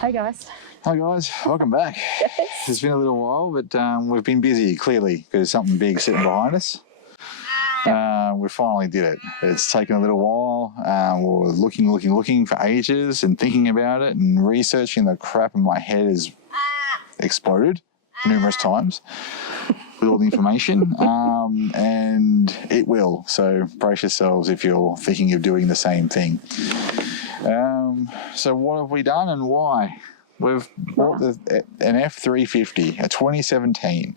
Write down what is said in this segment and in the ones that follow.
Hey guys. Hi guys, welcome back. Yes. It's been a little while, but we've been busy, clearly, because there's something big sitting behind us. We finally did it. It's taken a little while. We were looking for ages and thinking about it and researching. The crap in my head has exploded numerous times with all the information, and it will. So brace yourselves if you're thinking of doing the same thing. So what have we done and why? We've bought an F350, a 2017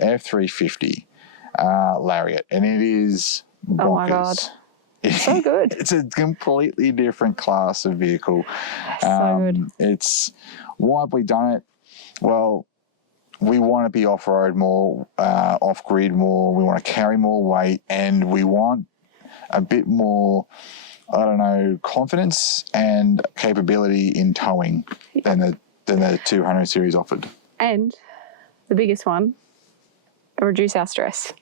F350 Lariat, and it is bonkers. Oh my God. So good. It's a completely different class of vehicle. So good. It's, why have we done it? Well, we want to be off-road more, off-grid more, we want to carry more weight, and we want a bit more, I don't know, confidence and capability in towing than the 200 series offered. And the biggest one, reduce our stress.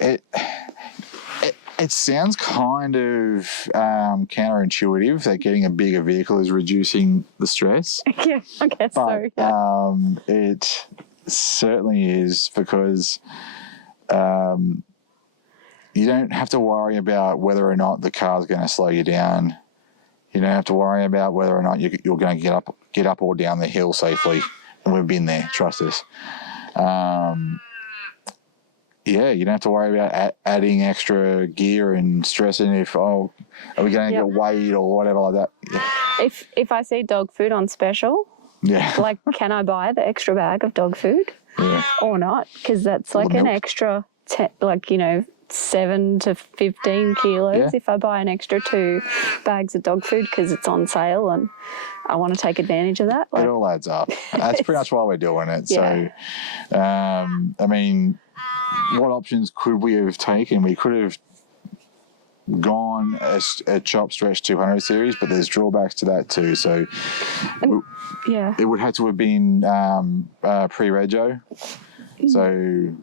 It sounds kind of counterintuitive that getting a bigger vehicle is reducing the stress. Yeah, I guess but, so. Yeah. It certainly is, because you don't have to worry about whether or not the car's going to slow you down. You don't have to worry about whether or not you're going to get up or down the hill safely. And we've been there, trust us. Yeah, you don't have to worry about adding extra gear and stressing if, are we going to get weight or whatever like that. Yeah. If I see dog food on special, like, can I buy the extra bag of dog food or not? Because that's like an extra, 7 to 15 kilos if I buy an extra 2 bags of dog food because it's on sale and I want to take advantage of that. It all adds up. That's pretty much why we're doing it. So, I mean, what options could we have taken? We could have gone a chop stretch 200 series, but there's drawbacks to that too. So it would have to have been pre-rego. So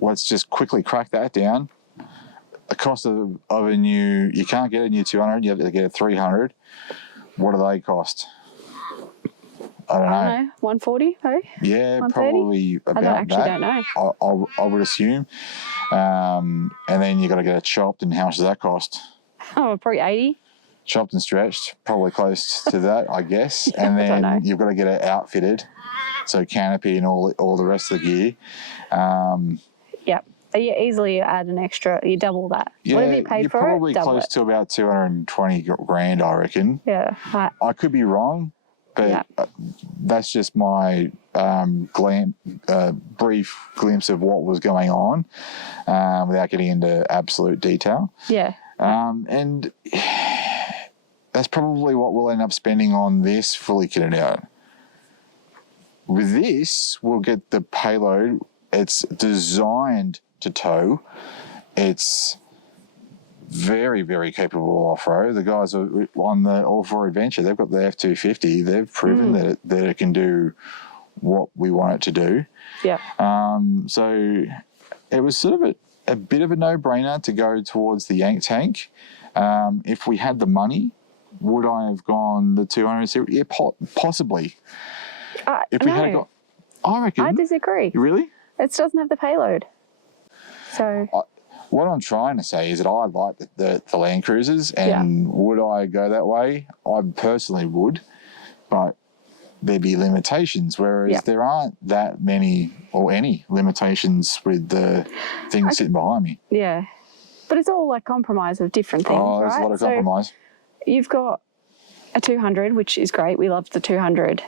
let's just quickly crack that down. The cost of a new, you can't get a new 200, you have to get a 300. What do they cost? I don't know. 140, maybe? Yeah, probably about that. I don't know. I would assume. And then you got to get it chopped, and how much does that cost? Oh, probably 80. Chopped and stretched, probably close to that, I guess. And then you've got to get it outfitted, so canopy and all the rest of the gear. Yep. You easily add an extra, you double that. Yeah, what have you paid for it? You're probably close to about 220 grand, I reckon. Yeah. I could be wrong, but that's just my brief glimpse of what was going on without getting into absolute detail. Yeah. And that's probably what we'll end up spending on this fully kitted out. With this, we'll get the payload. It's designed to tow. It's very, very capable off-road. The guys are on the All4 Adventure. They've got the F250. They've proven that it can do what we want it to do. Yeah. So it was sort of a bit of a no-brainer to go towards the Yank Tank. If we had the money, would I have gone the 200 series? Yeah, possibly. If we had got, I reckon. I disagree. Really? It doesn't have the payload. So what I'm trying to say is that I like the Landcruisers, and would I go that way? I personally would, but there'd be limitations, whereas there aren't that many or any limitations with the things sitting behind me. Yeah, but it's all like compromise of different things, right? There's a lot of compromise. So you've got a 200, which is great. We love the 200,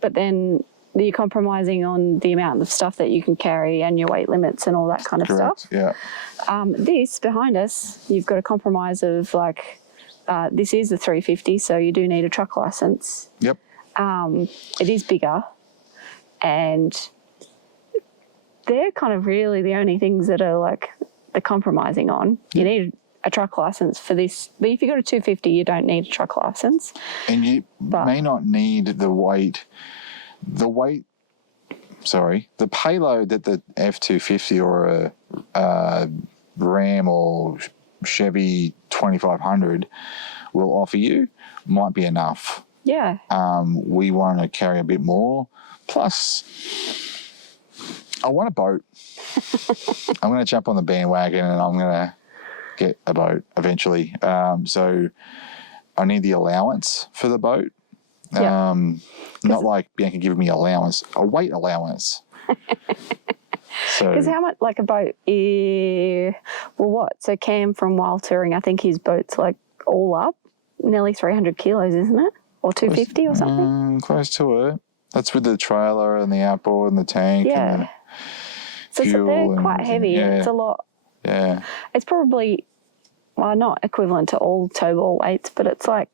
but then you're compromising on the amount of stuff that you can carry and your weight limits and all that kind of stuff. Yeah. This behind us, you've got a compromise of like, this is a 350, so you do need a truck license. Yep. It is bigger, and they're kind of really the only things that are like the compromising on. You need a truck license for this. But if you've got a 250, you don't need a truck license. And you may not need the weight. The payload that the F250 or a Ram or Chevy 2500 will offer you might be enough. Yeah. We want to carry a bit more. Plus, I want a boat. I'm going to jump on the bandwagon and I'm going to get a boat eventually. So I need the allowance for the boat. Not like Bianca giving me allowance, a weight allowance. Because how much, like a boat is, well, what? So Cam from Wild Touring, I think his boat's like all up, nearly 300 kilos, isn't it? Or 250 or something? Close to it. That's with the trailer and the outboard and the tank. Yeah. And the so they're fuel quite heavy. Yeah. It's a lot. Yeah. It's probably, well, not equivalent to all towball weights, but it's like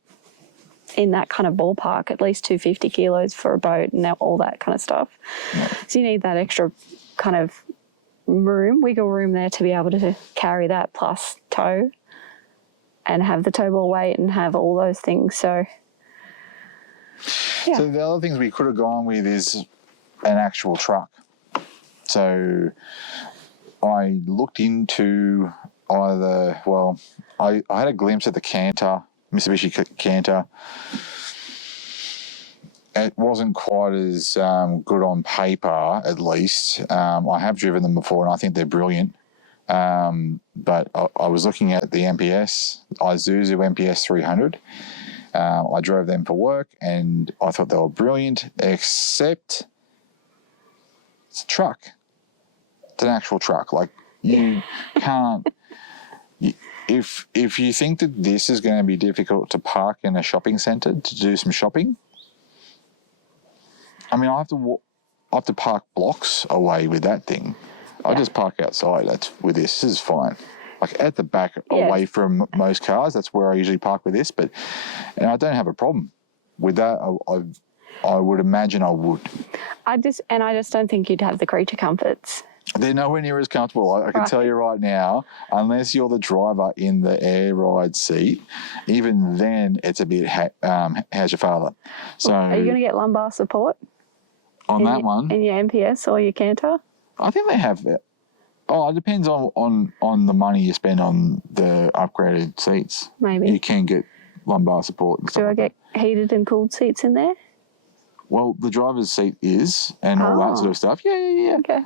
in that kind of ballpark, at least 250 kilos for a boat and all that kind of stuff. Yeah. So you need that extra kind of wiggle room there to be able to carry that plus tow and have the towball weight and have all those things. So, yeah. So the other things we could have gone with is an actual truck. So I looked into either, well, I had a glimpse at the Canter, Mitsubishi Canter. It wasn't quite as good on paper, at least. I have driven them before, and I think they're brilliant. But I was looking at the MPS, Isuzu MPS 300. I drove them for work, and I thought they were brilliant, except it's a truck. It's an actual truck. Like, you can't... If you think that this is going to be difficult to park in a shopping centre to do some shopping, I mean, I have to park blocks away with that thing. I just park outside. That's with this. This is fine. Like at the back, away from most cars. That's where I usually park with this. And I don't have a problem with that. I would imagine I would. I just don't think you'd have the creature comforts. They're nowhere near as comfortable. I can tell you right now, unless you're the driver in the air ride seat, even then it's a bit, how's your father? So are you going to get lumbar support? On that one? In your MPS or your Canter? I think they have it. Oh, it depends on the money you spend on the upgraded seats. Maybe. You can get lumbar support and stuff. Do I get heated and cooled seats in there? Well, the driver's seat is, and all that sort of stuff. Yeah. Okay.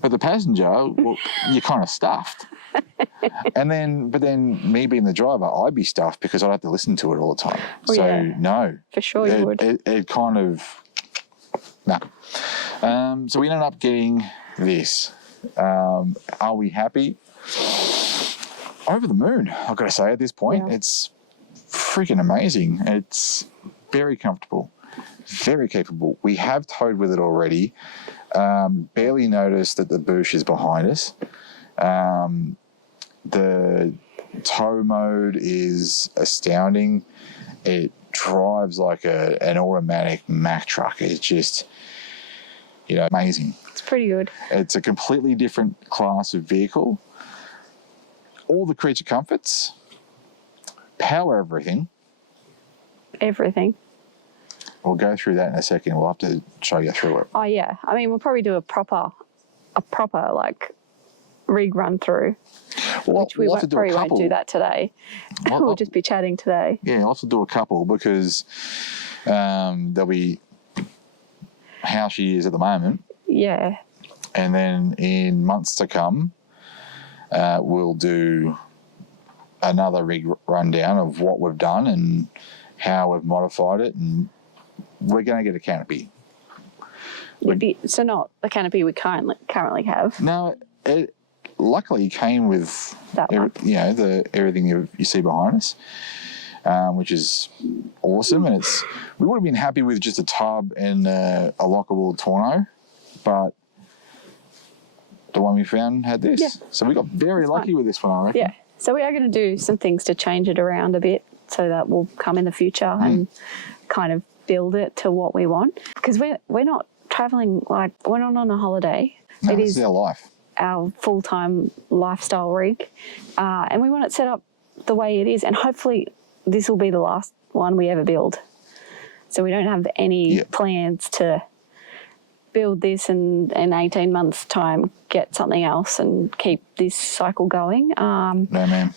But the passenger, well, you're kind of stuffed. But then me being the driver, I'd be stuffed because I'd have to listen to it all the time. Oh, so, yeah. no. For sure you would. It kind of, no. So we ended up getting this. Are we happy? Over the moon, I've got to say at this point. Yeah. It's freaking amazing. It's very comfortable, very capable. We have towed with it already. Barely noticed that the bush is behind us. The tow mode is astounding. It drives like an automatic Mack truck. It's just, amazing. It's pretty good. It's a completely different class of vehicle. All the creature comforts, power everything. Everything. We'll go through that in a second. We'll have to show you through it. Oh, yeah. I mean, we'll probably do a proper like rig run through, which we won't do that today. We'll just be chatting today. Yeah, I'll have to do a couple because there'll be how she is at the moment. Yeah. And then in months to come, we'll do another rig rundown of what we've done and how we've modified it, and we're going to get a canopy. So not the canopy we currently have. No, it luckily came with that one. Everything you see behind us, which is awesome. And we would have been happy with just a tub and a lockable tonneau, but the one we found had this. Yeah. So we got very lucky with this one, I reckon. Yeah. So we are going to do some things to change it around a bit so that will come in the future and kind of build it to what we want. Because we're not traveling, like, we're not on a holiday. No, this is our life. our full-time lifestyle rig, and we want it set up the way it is, and hopefully this will be the last one we ever build. So we don't have any plans to build this and in 18 months' time get something else and keep this cycle going. No, ma'am.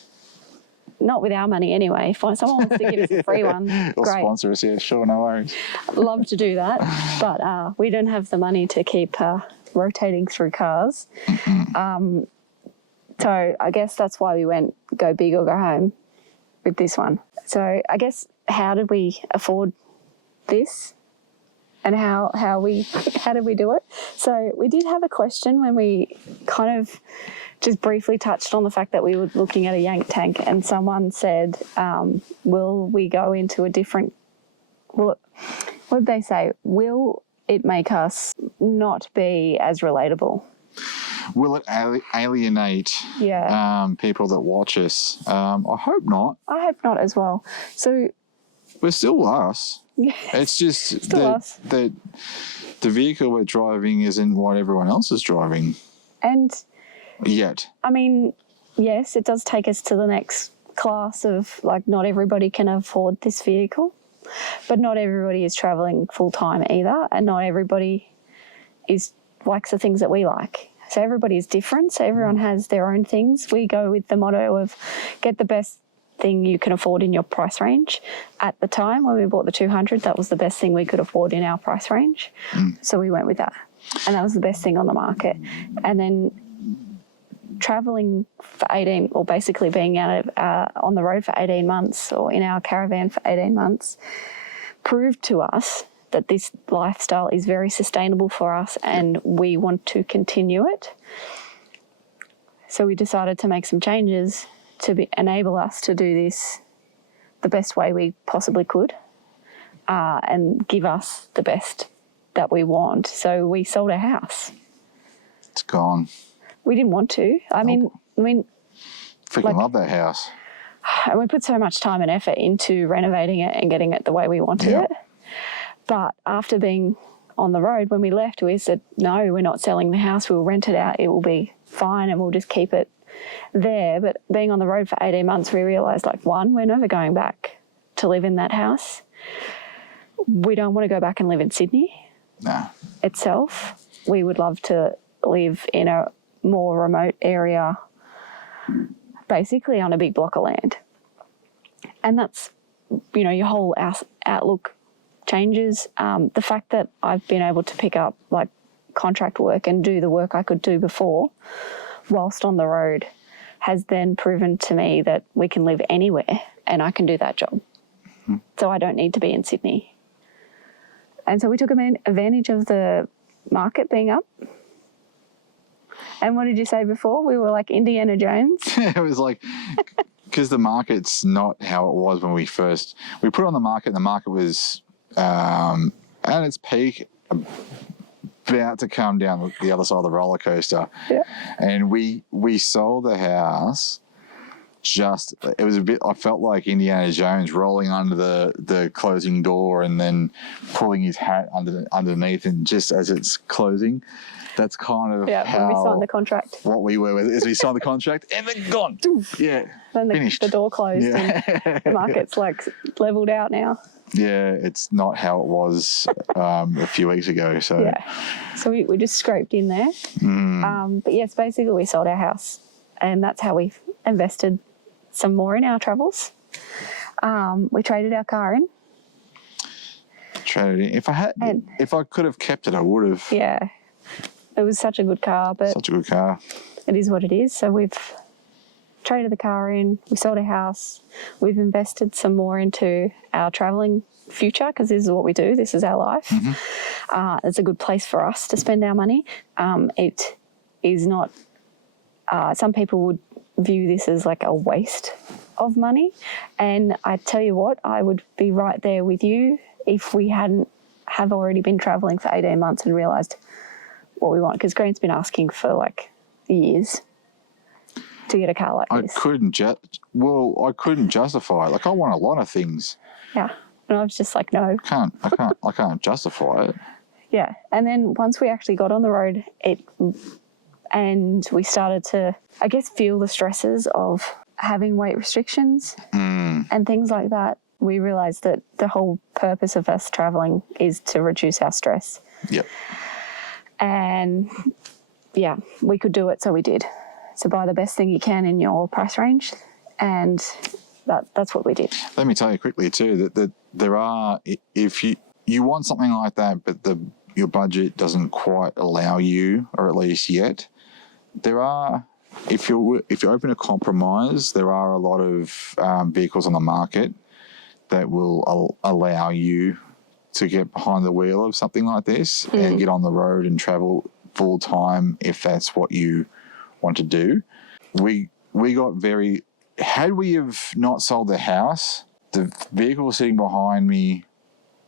Not with our money anyway. If someone wants to give us a free one, or great. Sponsor us, yeah, sure, no worries. I'd love to do that, but we don't have the money to keep rotating through cars. So I guess that's why we went go big or go home with this one. So I guess, how did we afford this? And how did we do it? So we did have a question when we kind of just briefly touched on the fact that we were looking at a Yank Tank, and someone said, will we go into a different, what did they say? Will it make us not be as relatable? Will it alienate people that watch us? I hope not. I hope not as well. So we're still us. Yeah, it's just that the vehicle we're driving isn't what everyone else is driving. And yet. I mean, yes, it does take us to the next class of, like, not everybody can afford this vehicle, but not everybody is travelling full time either, and not everybody likes the things that we like. So everybody is different. So everyone has their own things. We go with the motto of get the best thing you can afford in your price range. At the time when we bought the 200, that was the best thing we could afford in our price range. So we went with that, and that was the best thing on the market. And then travelling for 18, or basically being out of on the road for 18 months, or in our caravan for 18 months, proved to us that this lifestyle is very sustainable for us and we want to continue it. So we decided to make some changes to enable us to do this the best way we possibly could, and give us the best that we want. So we sold our house. It's gone. We didn't want to. I mean, freaking love that house. And we put so much time and effort into renovating it and getting it the way we wanted it. But after being on the road, when we left, we said, no, we're not selling the house. We'll rent it out. It will be fine and we'll just keep it there. But being on the road for 18 months, we realised, like, one, we're never going back to live in that house. We don't want to go back and live in Sydney itself. We would love to live in a more remote area, basically on a big block of land. And that's, you know, your whole outlook changes. The fact that I've been able to pick up, like, contract work and do the work I could do before whilst on the road has then proven to me that we can live anywhere and I can do that job. So I don't need to be in Sydney. And so we took advantage of the market being up. And what did you say before? We were like Indiana Jones? It was like, because the market's not how it was when we put it on the market, and the market was at its peak, about to come down the other side of the roller coaster. Yeah. And we sold the house. It was a bit, I felt like Indiana Jones rolling under the closing door and then pulling his hat underneath, and just as it's closing. That's kind of how when we signed the contract. What we were with is we signed the contract and then gone. Yeah. Then the door closed and the market's like leveled out now. Yeah, it's not how it was a few weeks ago. So so we just scraped in there. But yes, basically we sold our house, and that's how we invested some more in our travels. We traded our car in. Traded in. If I could have kept it, I would have. Yeah. It was such a good car, but such a good car. It is what it is. So we've traded the car in, we sold a house, we've invested some more into our travelling future, because this is what we do, this is our life. It's a good place for us to spend our money. It is not, some people would view this as like a waste of money, and I tell you what, I would be right there with you if we have already been travelling for 18 months and realised what we want, because Green's been asking for like years to get a car like this. I couldn't justify it. Like, I want a lot of things. Yeah. And I was just like, no. I can't justify it. Yeah. And then once we actually got on the road, it and we started to, I guess, feel the stresses of having weight restrictions and things like that, we realised that the whole purpose of us travelling is to reduce our stress. Yep. And, yeah, we could do it, so we did. So buy the best thing you can in your price range, and that's what we did. Let me tell you quickly too that there are, if you want something like that, but your budget doesn't quite allow you, or at least yet, there are, if you're open to compromise, there are a lot of vehicles on the market that will allow you to get behind the wheel of something like this and get on the road and travel full time if that's what you want to do. We got very, had we have not sold the house, the vehicle sitting behind me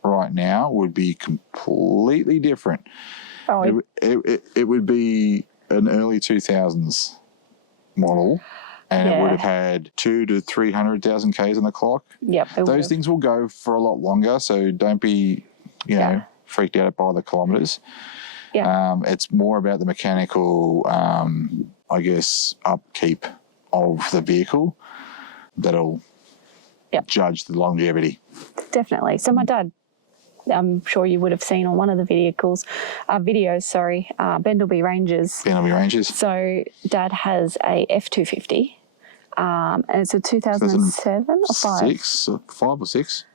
right now would be completely different. Oh, It would be an early 2000s model, and it would have had 200,000 to 300,000 Ks on the clock. Yep. Those things will go for a lot longer, so don't be, freaked out by the kilometres. Yeah. It's more about the mechanical, I guess, upkeep of the vehicle that'll judge the longevity. Definitely. So my dad, I'm sure you would have seen on one of the videos, Bendelby Rangers. Bendelby Rangers. So Dad has a F250, and it's a 2007 or 5? 5 or 6.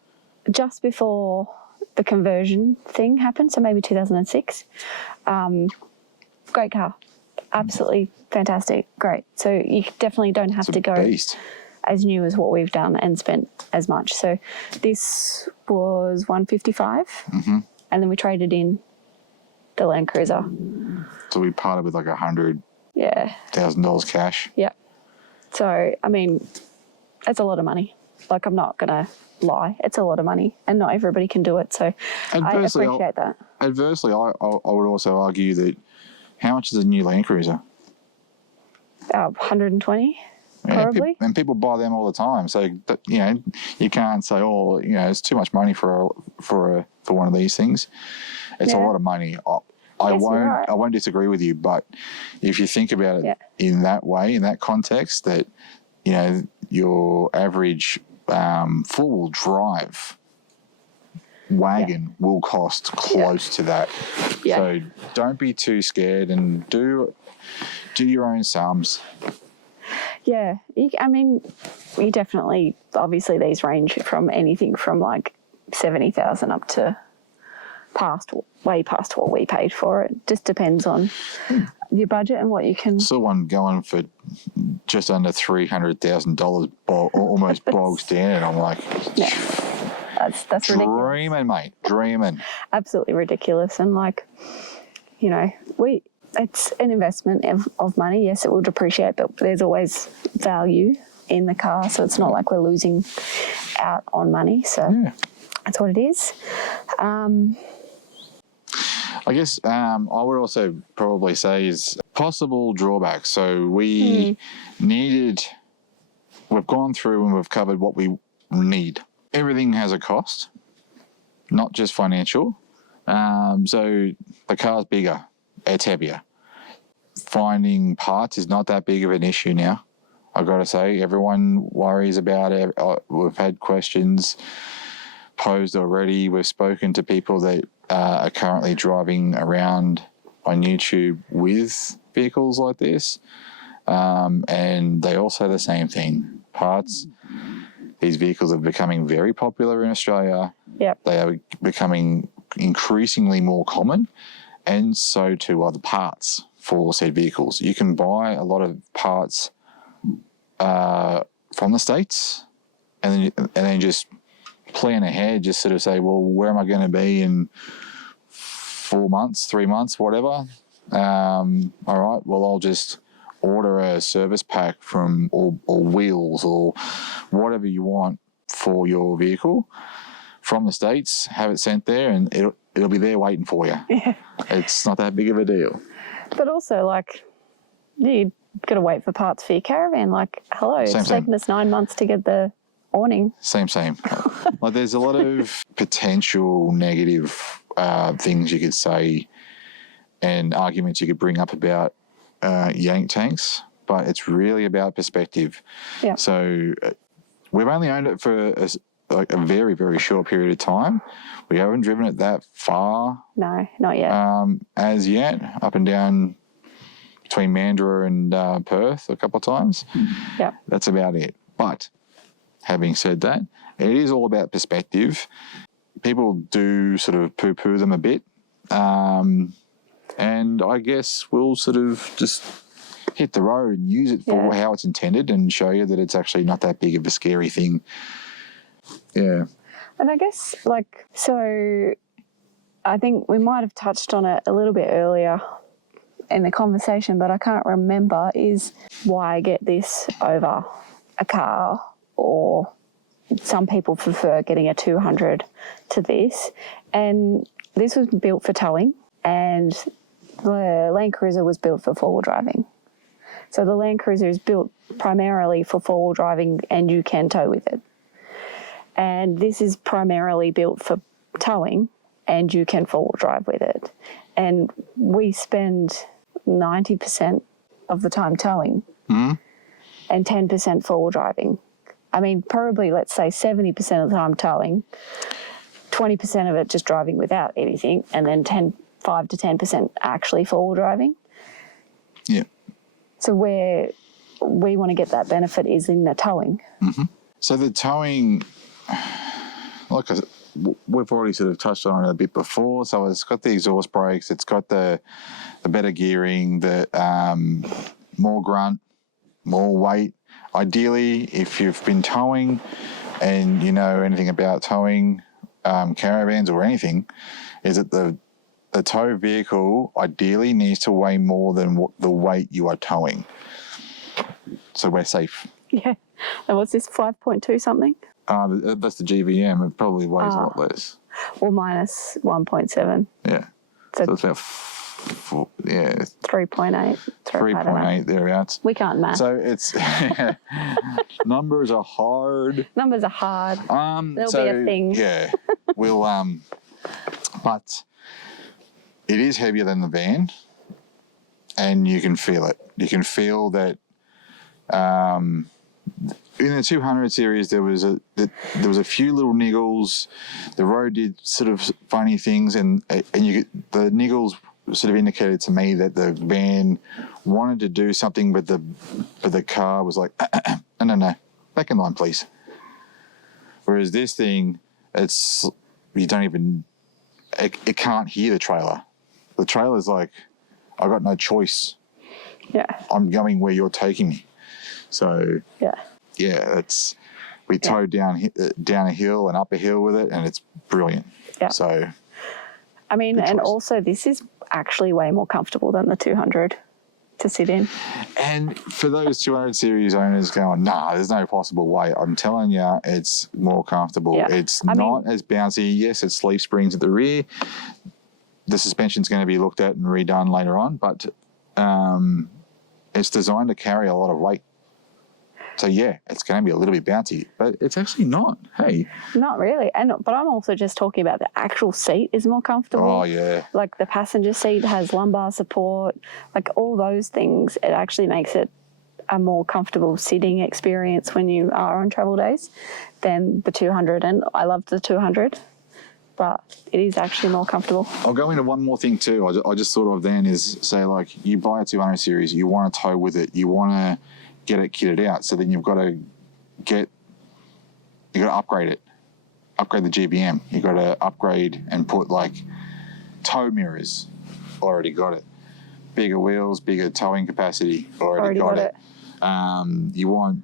Just before the conversion thing happened, so maybe 2006. Great car. Absolutely fantastic. Great. So you definitely don't have to go as new as what we've done and spent as much. So this was 155, and then we traded in the Land Cruiser. So we parted with like $100,000 cash. Yeah. So, I mean, it's a lot of money. Like, I'm not going to lie. It's a lot of money, and not everybody can do it. So I appreciate that. Adversely, I would also argue that how much is a new Land Cruiser? 120. Probably. And people buy them all the time. So, you can't say, it's too much money for one of these things. It's a lot of money. I won't disagree with you, but if you think about it in that way, in that context, that, your average four-wheel drive wagon will cost close to that. Yeah. So don't be too scared and do your own sums. Yeah, you definitely, obviously these range from anything from like 70,000 up to way past what we paid for it. Just depends on your budget and what you can. Saw one going for just under $300,000, almost bogs down, and I'm like, that's ridiculous. Dreaming, mate, dreaming. Absolutely ridiculous, and it's an investment of money. Yes, it will depreciate, but there's always value in the car, so it's not like we're losing out on money. So that's what it is. I guess I would also probably say is possible drawbacks. So we've gone through and we've covered what we need. Everything has a cost, not just financial. So the car's bigger, it's heavier. Finding parts is not that big of an issue now. I've got to say, everyone worries about it. We've had questions posed already. We've spoken to people that are currently driving around on YouTube with vehicles like this, and they all say the same thing. Parts. These vehicles are becoming very popular in Australia. Yep. They are becoming increasingly more common, and so too are the parts for said vehicles. You can buy a lot of parts from the States, and then just plan ahead, just sort of say, well, where am I going to be in 4 months, 3 months, whatever? All right, well, I'll just order a service pack from or wheels or whatever you want for your vehicle from the States, have it sent there, and it'll be there waiting for you. Yeah. It's not that big of a deal. But also, you got to wait for parts for your Caravan. Hello, it's taken us 9 months to get the awning. Same. There's a lot of potential negative things you could say and arguments you could bring up about Yank Tanks, but it's really about perspective. Yeah. So we've only owned it for a very, very short period of time. We haven't driven it that far. No, not yet. As yet, up and down between Mandurah and Perth a couple of times. Yeah. That's about it. But having said that, it is all about perspective. People do sort of poo-poo them a bit. And I guess we'll sort of just hit the road and use it for how it's intended and show you that it's actually not that big of a scary thing. Yeah. And I guess, so I think we might have touched on it a little bit earlier in the conversation, but I can't remember, is why I get this over a car, or some people prefer getting a 200 to this. And this was built for towing, and the Land Cruiser was built for four-wheel driving. So the Land Cruiser is built primarily for four-wheel driving, and you can tow with it. And this is primarily built for towing, and you can four-wheel drive with it. And we spend 90% of the time towing and 10% four-wheel driving. I mean, probably, let's say 70% of the time towing, 20% of it just driving without anything, and then 5 to 10% actually four-wheel driving. Yeah. So where we want to get that benefit is in the towing. Mm-hmm. So the towing, like we've already sort of touched on it a bit before. So it's got the exhaust brakes, it's got the better gearing, the more grunt, more weight. Ideally, if you've been towing and you know anything about towing caravans or anything, is that the tow vehicle ideally needs to weigh more than the weight you are towing. So we're safe. Yeah. And what's this, 5.2 something? That's the GVM. It probably weighs a lot less. Or minus 1.7. Yeah. So it's about 3.8. 3.8 thereabouts. We can't math. So it's numbers are hard. Numbers are hard. There'll so, be a thing. Yeah. We'll but it is heavier than the van, and you can feel it. You can feel that. In the 200 series, there was a few little niggles. The road did sort of funny things, and the niggles sort of indicated to me that the van wanted to do something, but the car was like, no, back in line, please. Whereas this thing, you don't even, it can't hear the trailer. The trailer's like, I got no choice. Yeah. I'm going where you're taking me. So yeah, we towed down a hill and up a hill with it, and it's brilliant. Yeah. So, I mean, and also this is actually way more comfortable than the 200 to sit in. And for those 200 series owners going, nah, there's no possible way. I'm telling you, it's more comfortable. Yeah. It's not as bouncy. Yes, it's leaf springs at the rear. The suspension's going to be looked at and redone later on, but it's designed to carry a lot of weight. So, yeah, it's going to be a little bit bouncy, but it's actually not. Hey. Not really. But I'm also just talking about the actual seat is more comfortable. Oh, yeah. Like the passenger seat has lumbar support, like all those things. It actually makes it a more comfortable sitting experience when you are on travel days than the 200. And I loved the 200, but it is actually more comfortable. I'll go into one more thing too. I just thought of then is, say, like, you buy a 200 series, you want to tow with it, you want to get it kitted out, so then you've got to upgrade it, upgrade the GBM. You've got to upgrade and put like tow mirrors. Already got it. Bigger wheels, bigger towing capacity. Already got it. You want,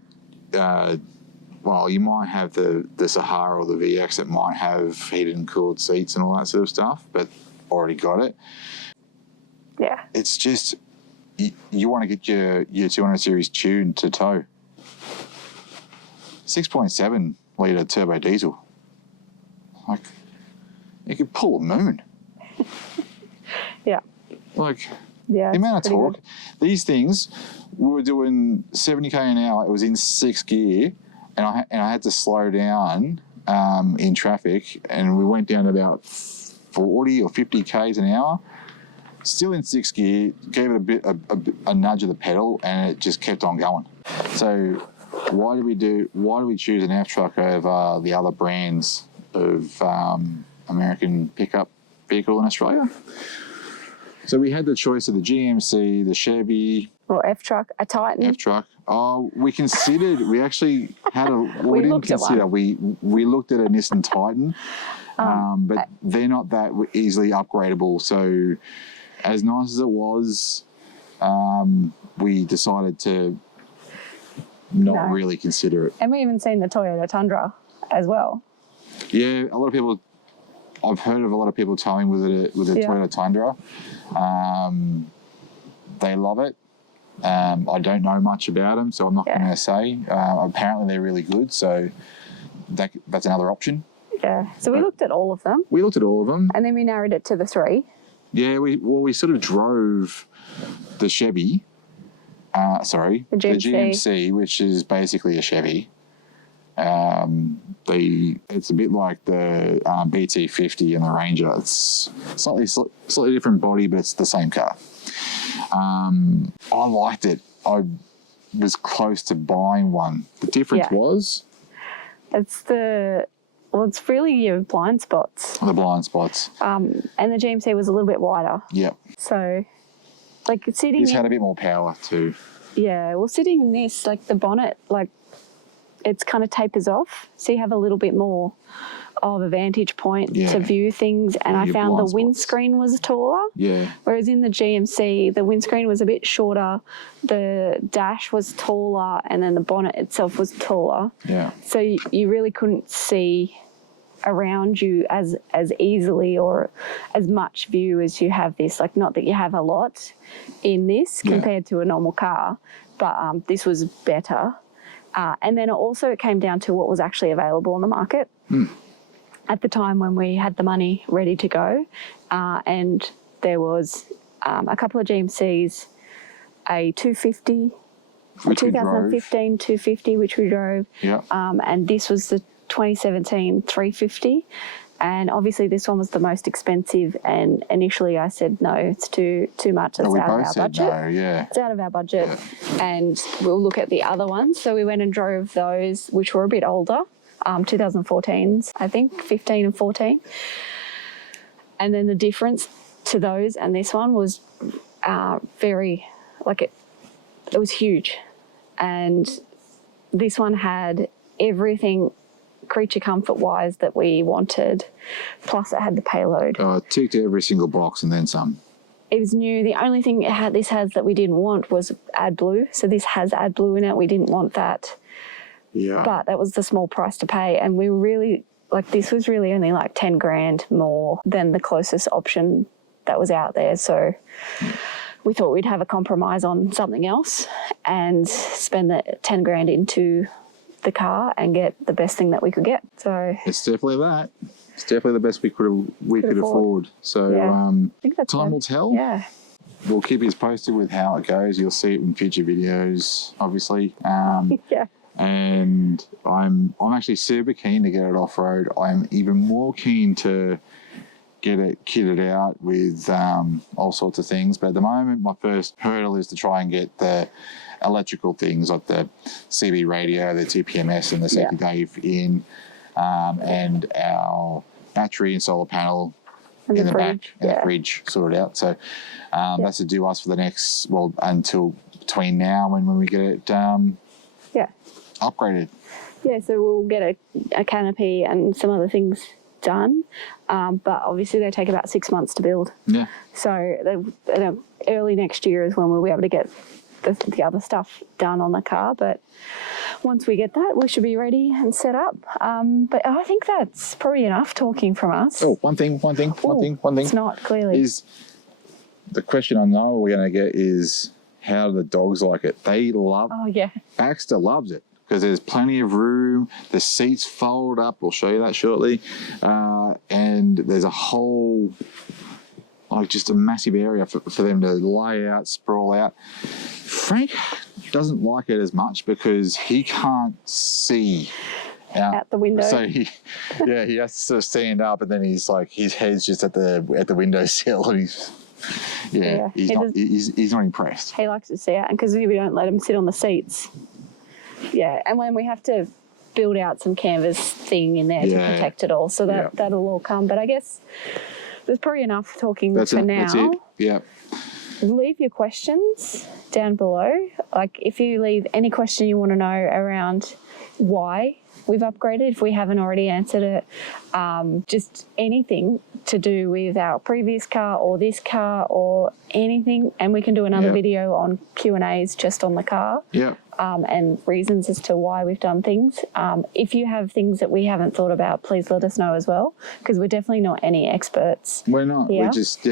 you might have the Sahara or the VX that might have heated and cooled seats and all that sort of stuff, but already got it. Yeah. It's just, you want to get your 200 series tuned to tow. 6.7 litre turbo diesel. Like, you could pull a moon. Yeah. Like, the amount of torque. These things, we were doing 70k an hour. It was in 6th gear, and I had to slow down in traffic, and we went down to about 40 or 50 k's an hour. still in 6th gear, gave it a nudge of the pedal, and it just kept on going. So why do we choose an F truck over the other brands of American pickup vehicle in Australia? So we had the choice of the GMC, the Chevy, or F truck, a Titan. F truck. Oh, we considered. We actually had a. Well, we didn't consider. We looked at a Nissan Titan, but they're not that easily upgradable. So, as nice as it was, we decided to not really consider it. And we even seen the Toyota Tundra as well. Yeah, a lot of people. I've heard of a lot of people towing with a Toyota Tundra. They love it. I don't know much about them, so I'm not going to say. Apparently, they're really good, so that's another option. Yeah. So we looked at all of them. We looked at all of them, and then we narrowed it to the 3. Yeah. We sort of drove the Chevy. The GMC, which is basically a Chevy. It's a bit like the BT50 and the Ranger. It's slightly different body, but it's the same car. I liked it. I was close to buying one. The difference was it's really your blind spots. The blind spots. And the GMC was a little bit wider. Yep. So, like sitting. It's had a bit more power too. Yeah. Well, sitting in this, like the bonnet, like it's kind of tapers off, so you have a little bit more of a vantage point to view things. And I found the windscreen was taller. Yeah. Whereas in the GMC, the windscreen was a bit shorter, the dash was taller, and then the bonnet itself was taller. Yeah. So you really couldn't see around you as easily or as much view as you have this. Like, not that you have a lot in this compared to a normal car, but this was better. And then it came down to what was actually available on the market at the time when we had the money ready to go. And there was a couple of GMCs, a 250, a 2015 250, which we drove. Yeah. And this was the 2017 350. And obviously this one was the most expensive, and initially I said no, it's too much. It's out of our budget. No, it's out of our budget, and we'll look at the other ones. So we went and drove those, which were a bit older, 2014s, I think, 15 and 14. And then the difference to those and this one was it was huge. And this one had everything creature comfort wise that we wanted, plus it had the payload. Ticked every single box and then some. It was new. The only thing this has that we didn't want was AdBlue. So this has AdBlue in it. We didn't want that. Yeah. But that was the small price to pay, and we really this was really only like 10 grand more than the closest option that was out there. So we thought we'd have a compromise on something else and spend the 10 grand into the car and get the best thing that we could get. So it's definitely that. It's definitely the best we could afford. So I think that's time will tell. Yeah. We'll keep you posted with how it goes. You'll see it in future videos, obviously. Yeah. And I'm actually super keen to get it off road. I'm even more keen to get it kitted out with all sorts of things. But at the moment, my first hurdle is to try and get the electrical things like the CB radio, the TPMS, and the safety Dave in, and our battery and solar panel and in the back, and the fridge sorted out. So that's to do us for the next, until between now and when we get it upgraded. Yeah, so we'll get a canopy and some other things done, but obviously they take about 6 months to build. Yeah. So early next year is when we'll be able to get the other stuff done on the car, but once we get that, we should be ready and set up. But I think that's probably enough talking from us. Oh, one thing. It's not, clearly. Is the question I know we're going to get is, how do the dogs like it? They love it. Oh, yeah. Baxter loves it because there's plenty of room. The seats fold up. We'll show you that shortly. And there's a whole, just a massive area for them to lay out, sprawl out. Frank doesn't like it as much because he can't see out the window. So he has to sort of stand up, and then he's his head's just at the windowsill, and he's yeah, he's not impressed. He likes to see it, and because we don't let him sit on the seats. Yeah, and when we have to build out some canvas thing in there to protect it all, so that'll all come. But I guess there's probably enough talking for now. That's it. Yeah. Leave your questions down below. Like if you leave any question you want to know around why we've upgraded, if we haven't already answered it, just anything to do with our previous car or this car or anything, and we can do another video on Q&As just on the car. Yeah. And reasons as to why we've done things. If you have things that we haven't thought about, please let us know as well, because we're definitely not any experts. We're not. We're just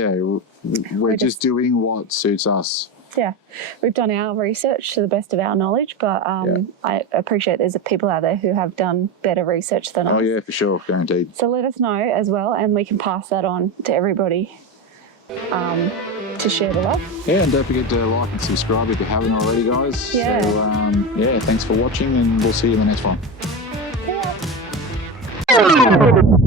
we're just doing what suits us. Yeah, we've done our research to the best of our knowledge, but I appreciate there's people out there who have done better research than us. Oh yeah, for sure, guaranteed. So let us know as well, and we can pass that on to everybody to share the love. Yeah, and don't forget to like and subscribe if you haven't already, guys. Yeah. So thanks for watching, and we'll see you in the next one. Yeah.